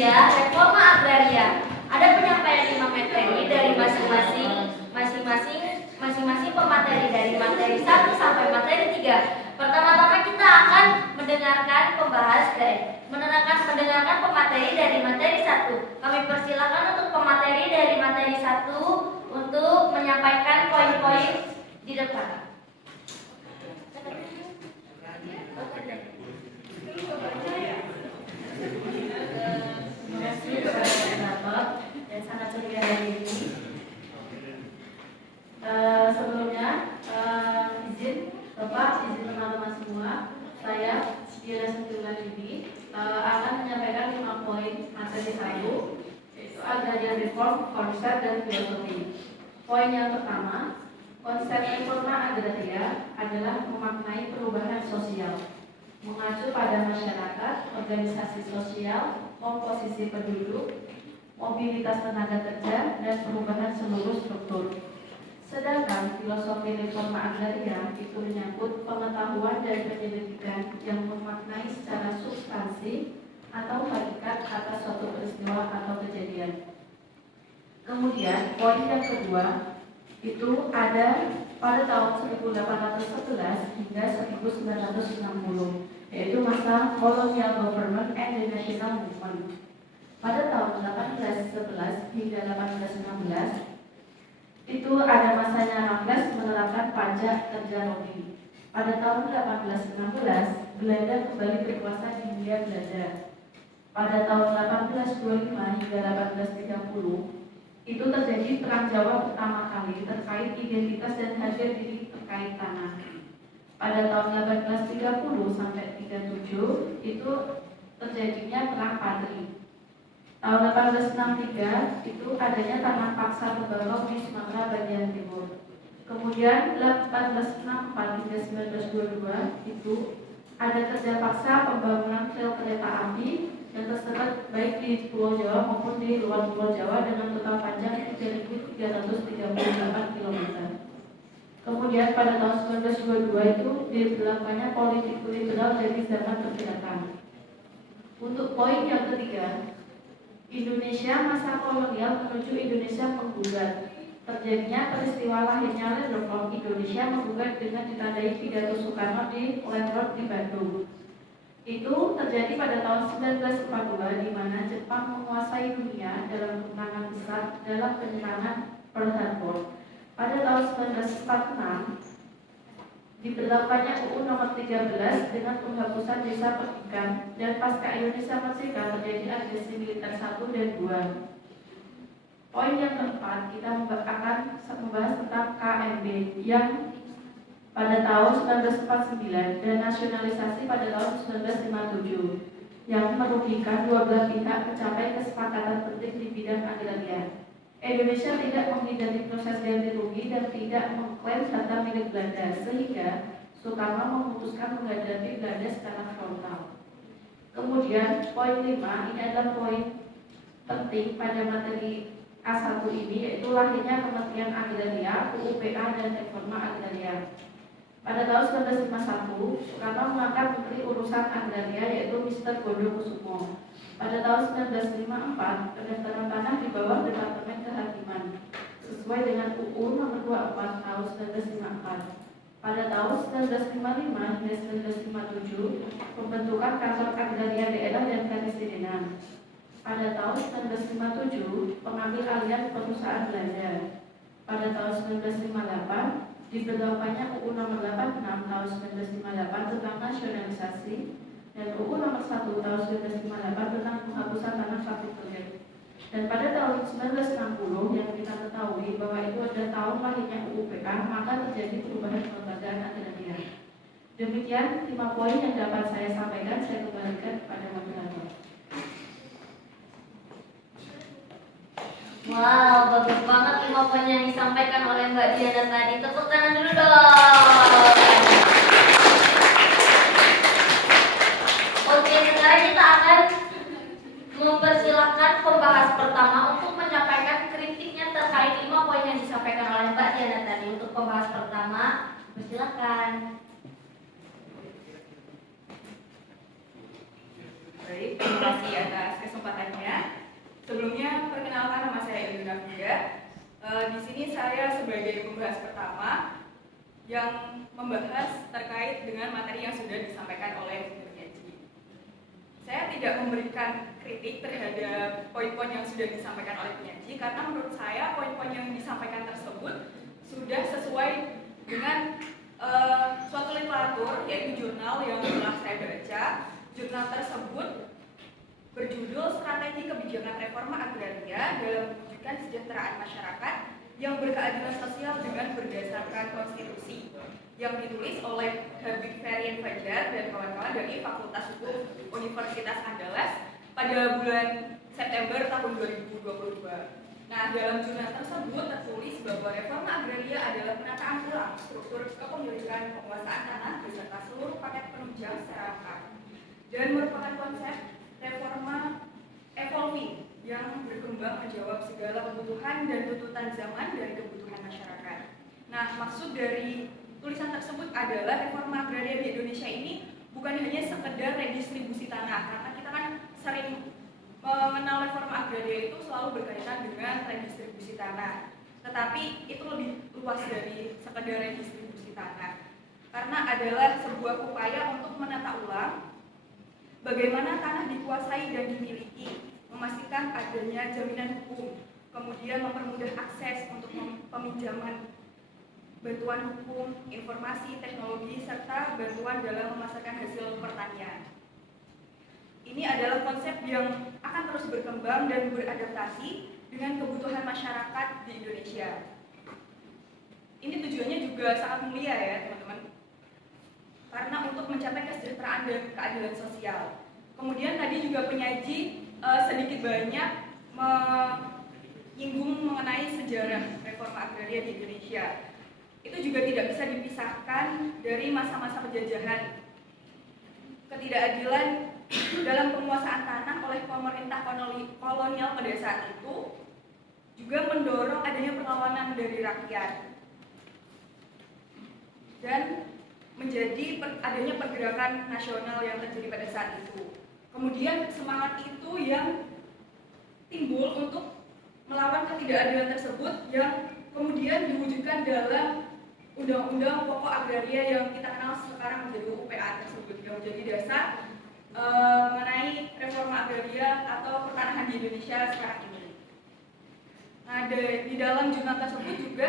2, reforma agraria. Ada penyampaian 5 materi dari masing-masing pemateri dari materi 1 sampai materi 3. Pertama-tama kita akan mendengarkan pemateri dari materi 1. Kami persilakan untuk pemateri dari materi 1 untuk menyampaikan poin-poin di depan. Terima kasih kepada moderator yang sangat ceria hari ini. Sebelumnya izin teman-teman semua, saya Diana Sentiulan ini akan menyampaikan 5 poin materi 1, yaitu agrarian reform, konsep dan filosofi. Poin yang pertama, konsep reforma agraria adalah memaknai perubahan sosial, mengacu pada masyarakat, organisasi sosial, komposisi penduduk, mobilitas tenaga kerja, dan perubahan seluruh struktur. Sedangkan filosofi reforma agraria itu menyangkut pengetahuan dan penyelidikan yang memaknai secara substansi atau hakikat atas suatu peristiwa atau kejadian. Kemudian poin yang kedua itu ada pada tahun 1811 hingga 1960, yaitu masa colonial government and the national movement. Pada tahun 1811 hingga 1816 itu ada masanya Raffles menerapkan pajak kerja rodi. Pada tahun 1816 Belanda kembali berkuasa di Hindia Belanda. Pada tahun 1825 hingga 1830 itu terjadi perang Jawa pertama kali terkait identitas dan harga diri terkait tanah. Pada tahun 1830 sampai 37 itu terjadinya perang Padri. Tahun 1863 itu adanya tanah paksa Pembarong di Sumatera bagian timur. Kemudian 1864 hingga 1922 itu ada kerja paksa pembangunan rel kereta api yang tersebar baik di Pulau Jawa maupun di luar Pulau Jawa dengan total panjang 3.338 km. Kemudian pada tahun 1922 itu diberlakukannya politik liberal dari zaman pergerakan. Untuk poin yang ketiga, Indonesia masa kolonial menuju Indonesia menggugat. Terjadinya peristiwa lahirnya reform Indonesia menggugat dengan ditandai pidato Soekarno di Land Road di Bandung. Itu terjadi pada tahun 1942 di mana Jepang menguasai dunia dalam kemenangan besar dalam penyerangan Pearl Harbor. Pada tahun 1946 diberlakukannya UU nomor 13 dengan penghapusan desa perdikan, dan pasca Indonesia Merdeka terjadi agresi militer 1 dan 2. Poin yang keempat, kita akan membahas tentang KMB yang pada tahun 1949 dan nasionalisasi pada tahun 1957 yang merugikan dua belah pihak mencapai kesepakatan penting di bidang agraria. Indonesia tidak menghindari proses ganti rugi dan tidak mengklaim data milik Belanda, sehingga Soekarno memutuskan menghadapi Belanda secara frontal. Kemudian poin 5 ini adalah poin penting pada materi A1 ini, yaitu lahirnya Kementerian Agraria, UUPA dan Reforma Agraria. Pada tahun 1951, Soekarno mengangkat Menteri Urusan Agraria yaitu Mr. Gondokusumo. Pada tahun 1954, pendaftaran tanah di bawah Departemen Kehakiman sesuai dengan UU nomor 24 tahun 1954. Pada tahun 1955 hingga 1957, pembentukan kantor agraria daerah dan kepresidenan. Pada tahun 1957, pengambil alihan perusahaan Belanda. Pada tahun 1958, diberlakukannya UU nomor 86 tahun 1958 tentang nasionalisasi dan UU nomor 1 tahun 1958 tentang penghapusan tanah pabrik proyek. Dan pada tahun 1960 yang kita ketahui bahwa itu adalah tahun lahirnya UUPA, maka terjadi perubahan kelembagaan agraria. Demikian 5 poin yang dapat saya sampaikan. Saya kembalikan kepada moderator. Wow, bagus banget 5 poin yang disampaikan oleh Mbak Diana tadi. Tepuk tangan dulu dong. Oke, sekarang kita akan mempersilahkan pembahas pertama untuk menyampaikan kritiknya terkait 5 poin yang disampaikan oleh Mbak Diana tadi. Untuk pembahas pertama, persilakan. Baik, terima kasih atas kesempatannya. sebagai pembahas pertama yang membahas terkait dengan materi yang sudah disampaikan oleh penyaji. Saya tidak memberikan kritik terhadap poin-poin yang sudah disampaikan oleh penyaji karena menurut saya poin-poin yang disampaikan tersebut sudah sesuai dengan suatu literatur, yaitu jurnal yang telah saya baca. Jurnal tersebut berjudul Strategi Kebijakan Reforma Agraria dalam Mewujudkan Kesejahteraan Masyarakat yang Berkeadilan Sosial dengan Berdasarkan Konstitusi, yang ditulis oleh Habib Ferien Fajar dan kawan-kawan dari Fakultas Hukum Universitas Andalas pada bulan September tahun 2022. Nah, dalam jurnal tersebut tertulis bahwa reforma agraria adalah penataan ulang struktur kepemilikan penguasaan tanah beserta seluruh paket penunjang secara lengkap dan merupakan konsep reforma evolving yang berkembang menjawab segala kebutuhan dan tuntutan zaman dari kebutuhan masyarakat. Nah, maksud dari tulisan tersebut adalah reforma agraria di Indonesia ini bukan hanya sekedar redistribusi tanah, karena kita kan sering mengenal reforma agraria itu selalu berkaitan dengan redistribusi tanah. Tetapi itu lebih luas dari sekedar redistribusi tanah, karena adalah sebuah upaya untuk menata ulang bagaimana tanah dikuasai dan dimiliki, memastikan adanya jaminan hukum, kemudian mempermudah akses untuk peminjaman bantuan hukum, informasi, teknologi, serta bantuan dalam memasarkan hasil pertanian. Ini adalah konsep yang akan terus berkembang dan beradaptasi dengan kebutuhan masyarakat di Indonesia. Ini tujuannya juga sangat mulia ya teman-teman, karena untuk mencapai kesejahteraan dan keadilan sosial. Kemudian tadi juga penyaji sedikit banyak menyinggung mengenai sejarah reforma agraria di Indonesia. Itu juga tidak bisa dipisahkan dari masa-masa penjajahan. Ketidakadilan dalam penguasaan tanah oleh pemerintah kolonial pada saat itu juga mendorong adanya perlawanan dari rakyat dan menjadi adanya pergerakan nasional yang terjadi pada saat itu. Kemudian semangat itu yang timbul untuk melawan ketidakadilan tersebut yang kemudian diwujudkan dalam Undang-Undang Pokok Agraria yang kita kenal sekarang menjadi UPA tersebut, yang menjadi dasar mengenai reforma agraria atau pertanahan di Indonesia sekarang ini. Nah, di dalam jurnal tersebut juga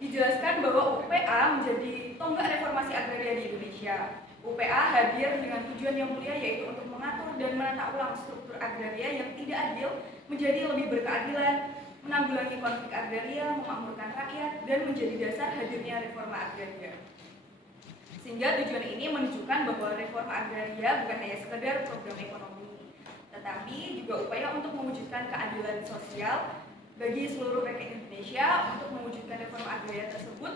dijelaskan bahwa UPA menjadi tonggak reformasi agraria di Indonesia. UPA hadir dengan tujuan yang mulia, yaitu untuk mengatur dan menata ulang struktur agraria yang tidak adil menjadi lebih berkeadilan, menanggulangi konflik agraria, memakmurkan rakyat, dan menjadi dasar hadirnya reforma agraria. Sehingga tujuan ini menunjukkan bahwa reforma agraria bukan hanya sekedar program ekonomi, tetapi juga upaya untuk mewujudkan keadilan sosial bagi seluruh rakyat Indonesia. Untuk mewujudkan reforma agraria tersebut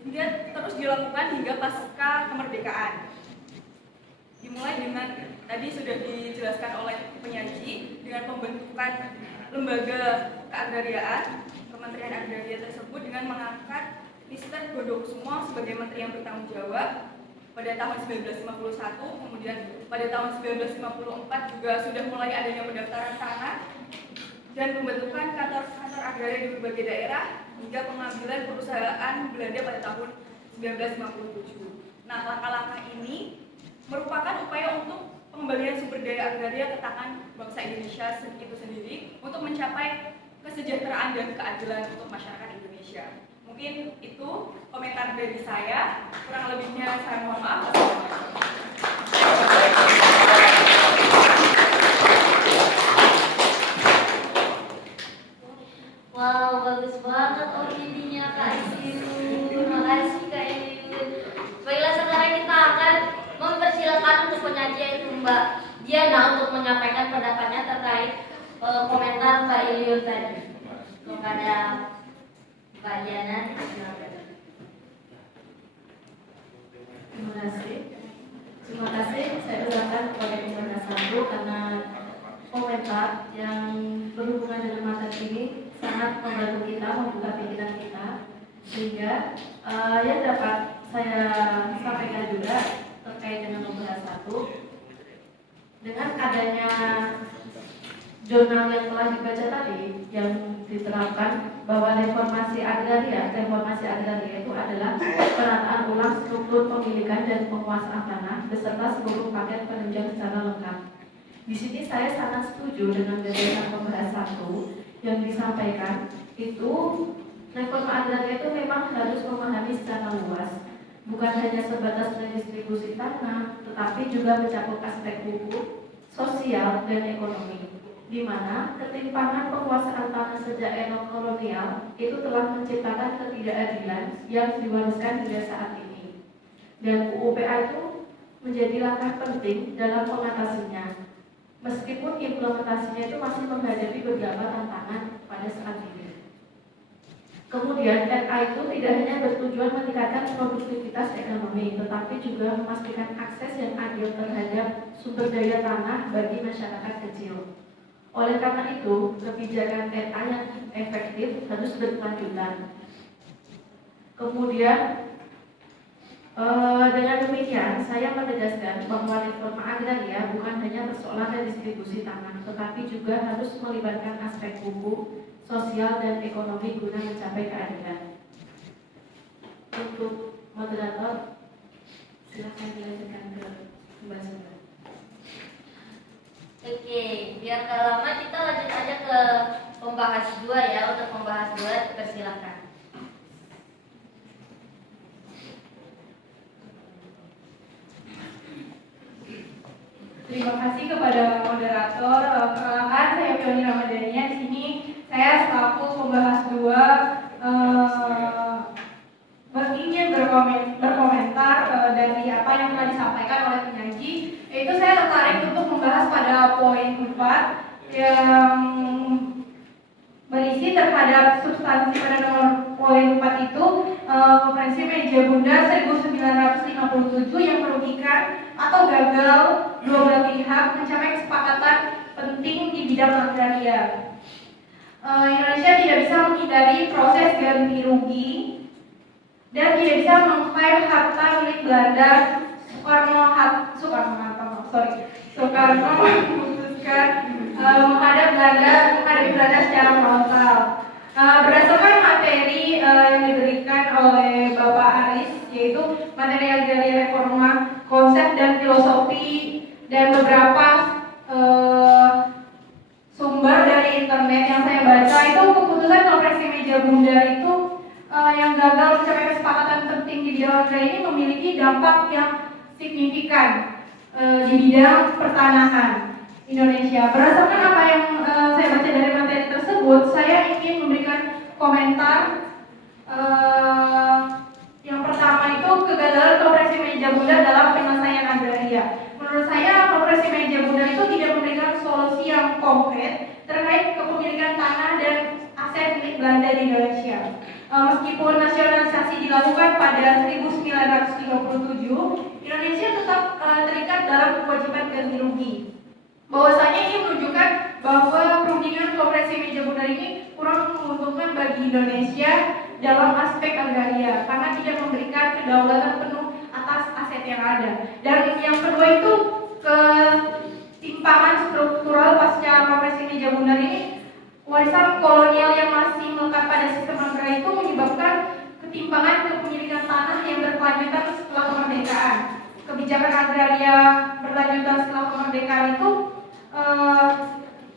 hingga terus dilakukan hingga pasca kemerdekaan. Dimulai dengan tadi sudah dijelaskan oleh penyaji dengan pembentukan lembaga keagrariaan, Kementerian Agraria tersebut dengan mengangkat Mr. Godongkusumo sebagai menteri yang bertanggung jawab pada tahun 1951, kemudian pada tahun 1954 juga sudah mulai adanya pendaftaran tanah dan pembentukan kantor-kantor agraria di berbagai daerah hingga pengambilan perusahaan Belanda pada tahun 1957. Nah, langkah-langkah ini merupakan upaya untuk pengembalian sumber daya agraria ke tangan bangsa Indonesia itu sendiri untuk mencapai kesejahteraan dan keadilan untuk masyarakat Indonesia. Mungkin itu komentar dari saya, kurang lebihnya saya mohon maaf. Wow, bagus banget opininya Kak Iyun. Terima kasih Kak Iyun. Baiklah, sekarang kita akan mempersilakan untuk penyaji yaitu Mbak Diana untuk menyampaikan pendapatnya terkait komentar Mbak Iyun tadi. Kepada Mbak Diana, silakan. Terima kasih. Terima kasih saya ucapkan kepada Pemerintah Satu karena komentar yang berhubungan dengan materi ini sangat membantu kita membuka pikiran kita, sehingga yang dapat saya sampaikan juga terkait dengan Pemerintah Satu dengan adanya jurnal yang telah dibaca tadi. yang diterapkan bahwa reformasi agraria itu adalah penataan ulang struktur pemilikan dan penguasaan tanah beserta seluruh paket penunjang secara lengkap. Di sini saya sangat setuju dengan gagasan pembahas 1 yang disampaikan. Itu reforma agraria itu memang harus memahami secara luas, bukan hanya sebatas redistribusi tanah, tetapi juga mencakup aspek hukum, sosial, dan ekonomi, di mana ketimpangan penguasaan tanah sejak era kolonial itu telah menciptakan ketidakadilan yang diwariskan hingga saat ini. Dan UUPA itu menjadi langkah penting dalam mengatasinya, meskipun implementasinya itu masih menghadapi beberapa tantangan pada saat ini. Kemudian, RA itu tidak hanya bertujuan meningkatkan produktivitas ekonomi, tetapi juga memastikan akses yang adil terhadap sumber daya tanah bagi masyarakat kecil. Oleh karena itu, kebijakan RA yang efektif harus berkelanjutan. Kemudian, dengan demikian, saya menegaskan bahwa reforma agraria bukan hanya persoalan redistribusi tanah, tetapi juga harus melibatkan aspek hukum, sosial, dan ekonomi guna mencapai keadilan. Untuk moderator, silakan dilanjutkan ke pembahasan. Oke, biar gak lama kita lanjut aja ke pembahas 2 ya. Untuk pembahas 2 persilakan. Terima kasih kepada moderator. Perkenalkan, saya Fioni Ramadhania. Di sini saya selaku pembahas 2 ingin berkomentar dari apa yang telah disampaikan oleh penyaji. Yaitu saya tertarik untuk membahas pada poin 4 yang berisi terhadap substansi pada nomor poin 4 itu Konferensi Meja Bundar 1957 yang merugikan atau gagal dua belah pihak mencapai kesepakatan penting di bidang agraria. Indonesia tidak bisa menghindari proses ganti rugi dan tidak bisa mengklaim harta milik Belanda. Soekarno memutuskan menghadapi Belanda secara frontal. Berdasarkan materi yang diberikan oleh Bapak Aris, yaitu materi agraria reforma, konsep dan filosofi, dan beberapa sumber dari internet yang saya baca, itu keputusan Konferensi Meja Bundar itu yang gagal mencapai kesepakatan penting di bidang agraria ini memiliki dampak yang signifikan di bidang pertanahan Indonesia. Berdasarkan apa yang saya baca dari materi tersebut, saya ingin memberikan komentar. Yang pertama itu kegagalan Konferensi Meja Bundar dalam penyelesaian agraria. Menurut saya, Konferensi Meja Bundar itu tidak memberikan solusi yang konkret terkait kepemilikan tanah dan aset milik Belanda di Indonesia. Meskipun nasionalisasi dilakukan pada 1957, Indonesia tetap terikat dalam kewajiban ganti rugi. Bahwasanya ini menunjukkan bahwa perundingan Konferensi Meja Bundar ini kurang menguntungkan bagi Indonesia dalam aspek agraria karena tidak memberikan kedaulatan penuh atas aset yang ada. Dan yang kedua itu ketimpangan struktural pasca Konferensi Meja Bundar ini, warisan kolonial yang masih melekat pada sistem agraria itu menyebabkan ketimpangan kepemilikan tanah yang berkelanjutan setelah kemerdekaan. Kebijakan agraria berlanjutan setelah kemerdekaan itu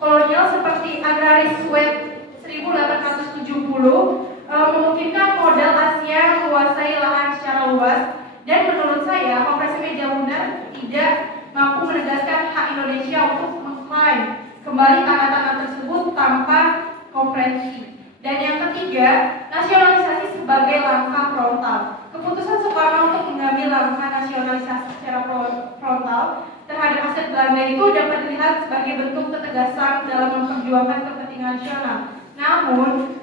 kolonial seperti Agraris Web 1870 memungkinkan modal Asia menguasai lahan secara luas, dan menurut saya Konferensi Meja Bundar tidak mampu menegaskan hak Indonesia untuk mengklaim kembali tanah-tanah tersebut tanpa konferensi. Dan yang ketiga, nasionalisasi sebagai langkah frontal. Keputusan Soekarno untuk mengambil langkah nasionalisasi secara frontal terhadap aset Belanda itu dapat dilihat sebagai bentuk ketegasan dalam memperjuangkan kepentingan nasional. Namun,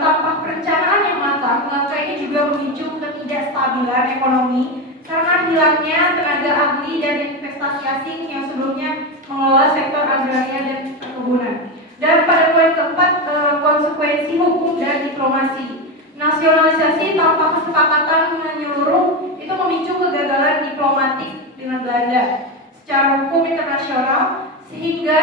tanpa perencanaan yang matang, langkah ini juga memicu ketidakstabilan ekonomi karena hilangnya tenaga ahli dan investasi asing yang sebelumnya mengelola sektor agraria dan perkebunan. Dan pada poin keempat, konsekuensi hukum dan diplomasi. Nasionalisasi tanpa kesepakatan menyeluruh itu memicu kegagalan diplomatik dengan Belanda secara hukum internasional, sehingga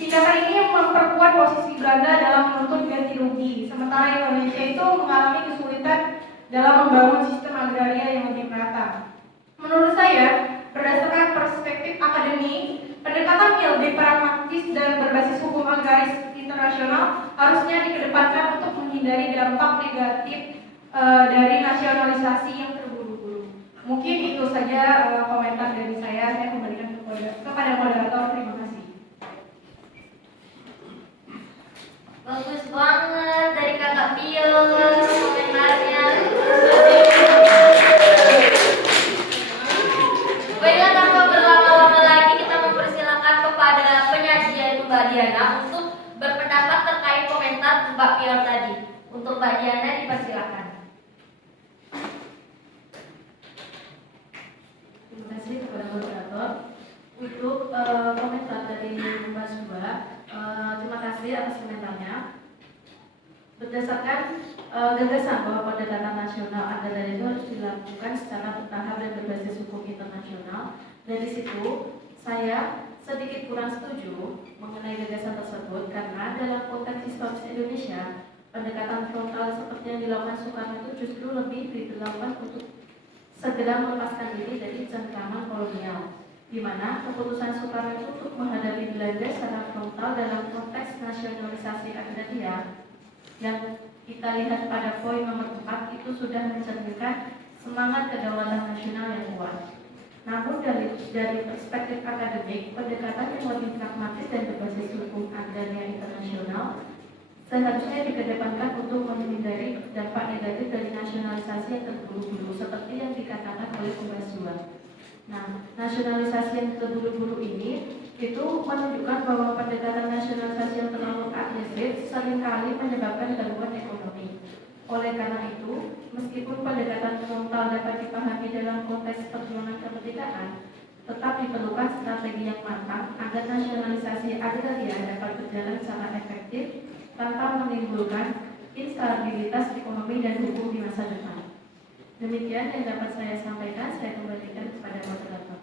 Tindakan ini memperkuat posisi Belanda dalam menuntut ganti rugi, sementara Indonesia itu mengalami kesulitan dalam membangun sistem agraria yang lebih merata. Menurut saya, berdasarkan perspektif akademik, pendekatan yang lebih pragmatis dan berbasis hukum agraris internasional harusnya dikedepankan untuk menghindari dampak negatif dari nasionalisasi yang terburu-buru. Mungkin itu saja komentar dari saya kembalikan kepada moderator. Terima kasih. Bagus banget dari Kakak Pius komentarnya. Baiklah, tanpa berlama-lama lagi kita mempersilakan kepada penyaji yaitu Mbak Diana untuk berpendapat terkait komentar Mbak Pius tadi. Untuk Mbak Diana dipersilakan. Terima kasih kepada moderator untuk komentar dari Mbak Suba. Terima kasih atas komentarnya. Berdasarkan gagasan bahwa pendekatan nasional agraria itu harus dilakukan secara bertahap dan berbasis hukum internasional, dari situ saya sedikit kurang setuju mengenai gagasan tersebut karena dalam konteks historis Indonesia, pendekatan frontal seperti yang dilakukan Soekarno itu justru lebih dilakukan untuk segera melepaskan diri dari cengkraman kolonial, di mana keputusan Soekarno itu untuk menghadapi Belanda secara frontal dalam konteks nasionalisasi agraria yang kita lihat pada poin nomor 4 itu sudah mencerminkan semangat kedaulatan nasional yang kuat. Namun dari perspektif akademik, pendekatan yang lebih pragmatis dan berbasis hukum agraria internasional seharusnya dikedepankan untuk menghindari dampak negatif dari nasionalisasi yang terburu-buru seperti yang dikatakan oleh Pembahasan. Nah, nasionalisasi yang terburu-buru ini itu menunjukkan bahwa pendekatan nasionalisasi yang terlalu agresif seringkali menyebabkan gangguan ekonomi. Oleh karena itu, meskipun pendekatan frontal dapat dipahami dalam konteks perjuangan kemerdekaan, tetap diperlukan strategi yang matang agar nasionalisasi agraria dapat berjalan secara efektif tanpa menimbulkan instabilitas ekonomi dan hukum di masa depan. Demikian yang dapat saya sampaikan, saya kembalikan kepada moderator.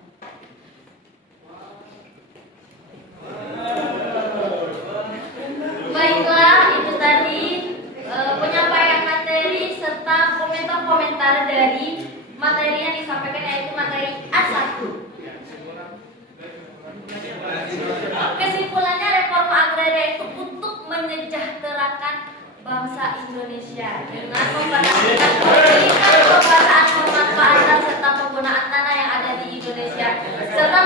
Baiklah, itu tadi penyampaian materi serta komentar-komentar dari materi yang disampaikan, yaitu materi A1. Kesimpulannya, reforma agraria itu untuk menyejahterakan bangsa Indonesia dengan memperhatikan kekuasaan pemanfaatan serta penggunaan tanah yang ada di Indonesia serta